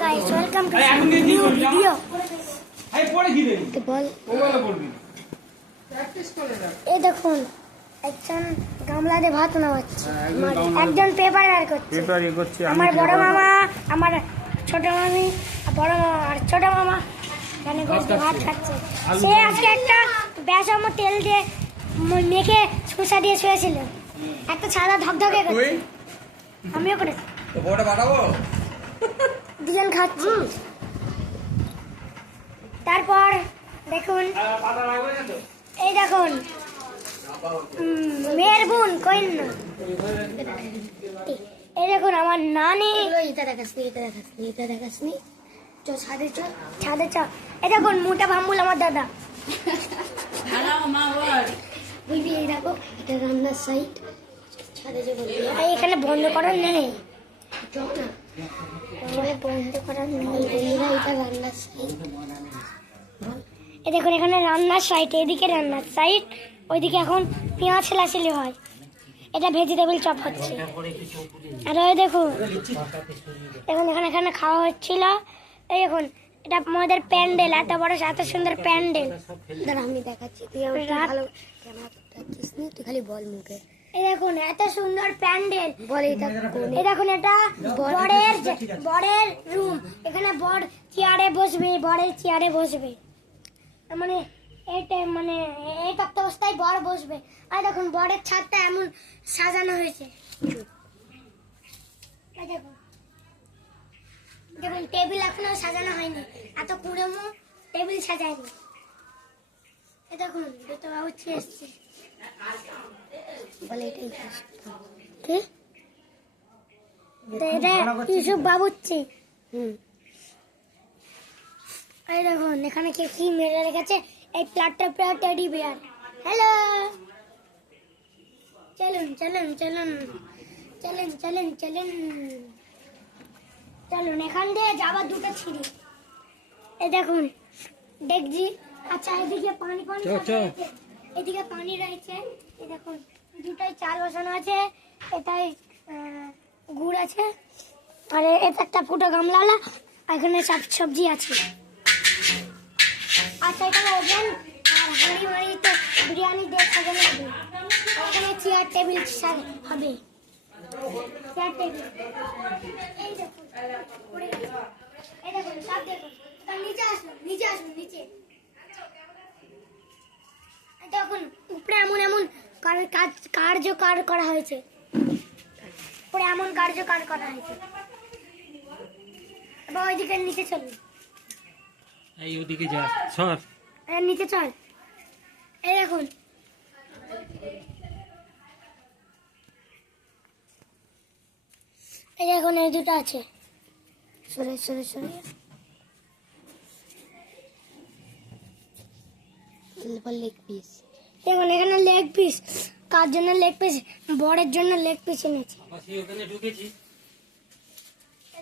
guys, welcome to new video. এই দেখুন একজন গামলাতে ভাত নামাচ্ছে, একজন পেপার বের করছে। আমার বড় মামা, আমার ছোট মামি, বড় মামা আর ছোট মামা এখানে বসে ভাত খাচ্ছে। সে আজকে একটা বেসম তেল দিয়ে মেখে শসা দিয়ে শুয়েছিল, একটা সাদা ধকধকে করছে। আমিও করেছি, দুজন খাচ্ছি। তারপর দেখুন, এই দেখুন মেয়ের বোন কইন না, এই দেখুন আমার নানি। এটা দেখাসনি ছাদে চ। এই দেখুন মোটা ভাম্বুল আমার দাদা। এই দেখো এটা রান্নার সাইড, ছাদে যে এখানে বন্ধ করার নেই, বন্ধ করার নেই। এটা রান্নার সাইড, এই দেখুন এখানে রান্নার সাইড, এদিকে রান্নার সাইড, ওইদিকে এখন পেঁয়াজ ছেলাছেলি হয়। এটা ভেজিটেবল চপ হচ্ছে। আর ওই দেখুন এখন এখানে খাওয়া হচ্ছিল। এই দেখুন এটা আমাদের প্যান্ডেল, এত বড় এত সুন্দর প্যান্ডেল। দাঁড়া আমি দেখাচ্ছি, তুই ভালো ক্যামেরা রাখিস নি, তুই খালি বল মুখে। এই দেখুন এত সুন্দর প্যান্ডেল, বল এটা। এই দেখুন এটা বরের রুম, এখানে বর চেয়ারে বসবে, বরের চেয়ারে বসবে, মানে এইটা মানে এই তক্তাবস্থায় বর বসবে। আর দেখুন বরের ছাদটা এমন সাজানো হয়েছে। দেখুন দেখুন টেবিল এখনো সাজানো হয়নি, এত পুরনো টেবিল সাজায়নি। এই দেখুন দুটো বাবুর্চি এসছে, বলে এটাই কি এটা ইউসুফ বাবুর্চি। এই দেখুন এখানে কি মেরে রেখেছে, এই প্লাটটা প্রায় টেডি বিয়ার। হ্যালো, চলুন চলুন চলুন চলুন চলুন চলুন চলুন, এখান দিয়ে যাবার দুটো ছিঁড়ি। এই দেখুন দেখছি। আচ্ছা এদিকে পানি এদিকে পানি রয়েছে। এই দেখুন দুটাই চাল বসানো আছে, এটাই গুড় আছে, আর এটা একটা ফুটো গামলা, এখানে সবজি আছে। আচ্ছা এখানে ওভেন আর হাঁড়ি মাড়ি তো বিরিয়ানি দিয়ে সাজানো হবে। এখানে চেয়ার টেবিল হবে, চেয়ার টেবিল। এই দেখুন এই দেখুন সব দেখুন, নিচে আসুন নিচে। দেখুন উপরে এমন কার্য করা হয়েছে, উপরে এমন কার্য করা হয়েছে। এবার ওইদিকে নিচে চলুন, এই ওদিকে যা সর, নিচে চল। এই দেখুন এই দুটো আছে, সরে লেগ পিস। দেখুন এখানে লেগ পিস, কার জন্য লেগ পিস? বরের জন্য লেগ পিস এনেছি।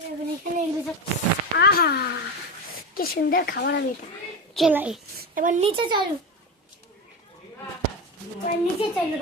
দেখুন এখানে আহা কি সুন্দর খাবার হবে এটা। চলাই এবার নিচে চলো, নিচে চলো।